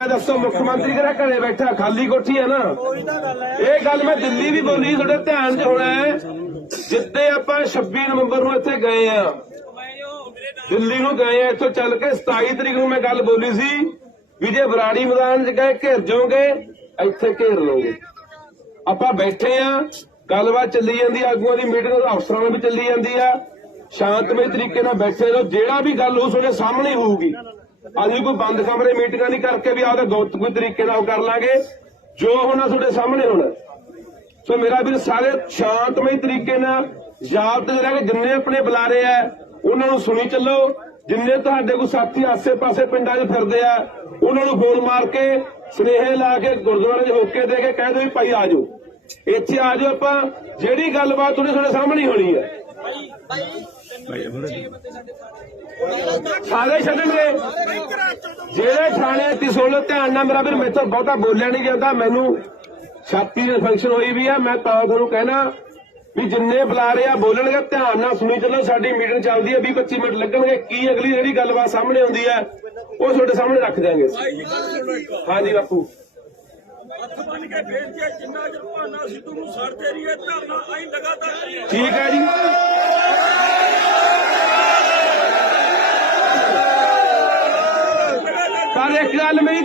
ਮੈਂ ਦੱਸੋ, ਮੁੱਖ ਮੰਤਰੀ ਕਿਹੜਾ ਘਰੇ ਬੈਠਾ? ਖਾਲੀ ਕੋਠੀ ਹੈ ਨਾ? ਇਹ ਗੱਲ ਮੈਂ ਦਿੱਲੀ ਵੀ ਬੋਲੀ, ਤੁਹਾਡੇ ਧਿਆਨ 'ਚ ਹੋਣਾ ਜਿੱਤੇ ਆਪਾਂ 26 ਨਵੰਬਰ ਨੂੰ ਇੱਥੇ ਗਏ ਆ। ਦਿੱਲੀ ਨੂੰ ਗਏ ਆ, ਇੱਥੋਂ ਚੱਲ ਕੇ 27 ਤਰੀਕ ਨੂੰ ਮੈਂ ਗੱਲ ਬੋਲੀ ਸੀ ਵੀ ਜੇ ਬਰਾੜੀ ਮੈਦਾਨ 'ਚ ਗਏ, ਘਿਰ ਜਾਓਗੇ, ਇੱਥੇ ਘੇਰ ਲਓਗੇ। ਆਪਾਂ ਬੈਠੇ ਆ, ਗੱਲਬਾਤ ਚੱਲੀ ਜਾਂਦੀ, ਆਗੂਆਂ ਦੀ ਮੀਟਿੰਗ ਅਫਸਰਾਂ ਨਾਲ ਵੀ ਚੱਲੀ ਜਾਂਦੀ ਆ। ਸ਼ਾਂਤਮਈ ਤਰੀਕੇ ਨਾਲ ਬੈਠੇ ਰਹੋ, ਜਿਹੜਾ ਵੀ ਗੱਲ ਹੋ ਤੁਹਾਡੇ ਸਾਹਮਣੇ ਹੋਊਗੀ। ਅਸੀਂ ਕੋਈ ਬੰਦ ਕਮਰੇ ਮੀਟਿੰਗਾਂ ਨਹੀਂ ਕਰਕੇ ਵੀ ਆਪਦਾ ਗੁਪਤ ਕੋਈ ਤਰੀਕੇ ਨਾਲ ਕਰ ਲਾਂਗੇ, ਜੋ ਹੋਣਾ ਤੁਹਾਡੇ ਸਾਹਮਣੇ ਹੋਣਾ। ਸੋ ਮੇਰਾ ਵੀਰ ਸਾਰੇ ਸ਼ਾਂਤਮਈ ਤਰੀਕੇ ਨਾਲ ਯਾਦ ਤੇ ਰਹਿ ਕੇ ਜਿੰਨੇ ਆਪਣੇ ਬੁਲਾਰੇ ਆ, ਉਹਨਾਂ ਨੂੰ ਸੁਣੀ ਚੱਲੋ। ਜਿੰਨੇ ਤੁਹਾਡੇ ਕੋਈ ਸਾਥੀ ਆਸੇ-ਪਾਸੇ ਪਿੰਡਾਂ 'ਚ ਫਿਰਦੇ ਆ, ਉਹਨਾਂ ਨੂੰ ਫੋਨ ਮਾਰ ਕੇ ਸੁਨੇਹੇ ਲਾ ਕੇ ਗੁਰਦੁਆਰੇ 'ਚ ਹੋਕੇ ਦੇ ਕੇ ਕਹਿ ਦਿਓ ਵੀ ਭਾਈ ਆ ਜਾਓ। ਇੱਥੇ ਆ ਜਾਓ ਆਪਾਂ, ਜਿਹੜੀ ਗੱਲਬਾਤ ਤੁਹਾਡੇ ਤੁਹਾਡੇ ਸਾਹਮਣੇ ਹੋਣੀ ਹੈ ਸਾਰੇ ਛੱਡਣਗੇ ਜਿਹੜੇ ਥਾਣੇ ਸੁਣ ਲਓ ਧਿਆਨ ਨਾਲ ਮੇਰਾ ਵੀਰ ਮੈਥੋਂ ਬਹੁਤਾ ਬੋਲਿਆ ਨਹੀਂ ਜਾਂਦਾ। ਮੈਨੂੰ ਛਾਤੀ ਦੀ ਇਨਫੈਕਸ਼ਨ ਹੋਈ ਵੀ ਆ। ਮੈਂ ਤਾਂ ਤੁਹਾਨੂੰ ਕਹਿਣਾ ਵੀ ਜਿੰਨੇ ਬੁਲਾ ਰਹੇ ਆ ਬੋਲਣਗੇ ਧਿਆਨ ਨਾਲ ਸੁਣੀ ਚੱਲੋ। ਸਾਡੀ ਮੀਟਿੰਗ ਚੱਲਦੀ ਹੈ 20 25 ਮਿੰਟ ਲੱਗਣਗੇ। ਕੀ ਅਗਲੀ ਜਿਹੜੀ ਗੱਲਬਾਤ ਸਾਹਮਣੇ ਆਉਂਦੀ ਹੈ ਉਹ ਤੁਹਾਡੇ ਸਾਹਮਣੇ ਰੱਖ ਦਿਆਂਗੇ ਹਾਂਜੀ ਬਾਪੂ। ਹੱਥ ਬੰਨ ਕੇ ਬੇਨਤੀ ਹੈ ਜਿੰਨਾ ਚਿਰ ਭਾਨਾ ਸਿੱਧੂ ਨੂੰ ਸੜ ਤੇ ਰਹੀ ਹੈ ਧਰਨਾ ਅਸੀਂ ਲਗਾਤਾਰ ਕਰੀਏ ਠੀਕ ਹੈ ਜੀ। ਪਰ ਇੱਕ ਗੱਲ ਮੇਰੀ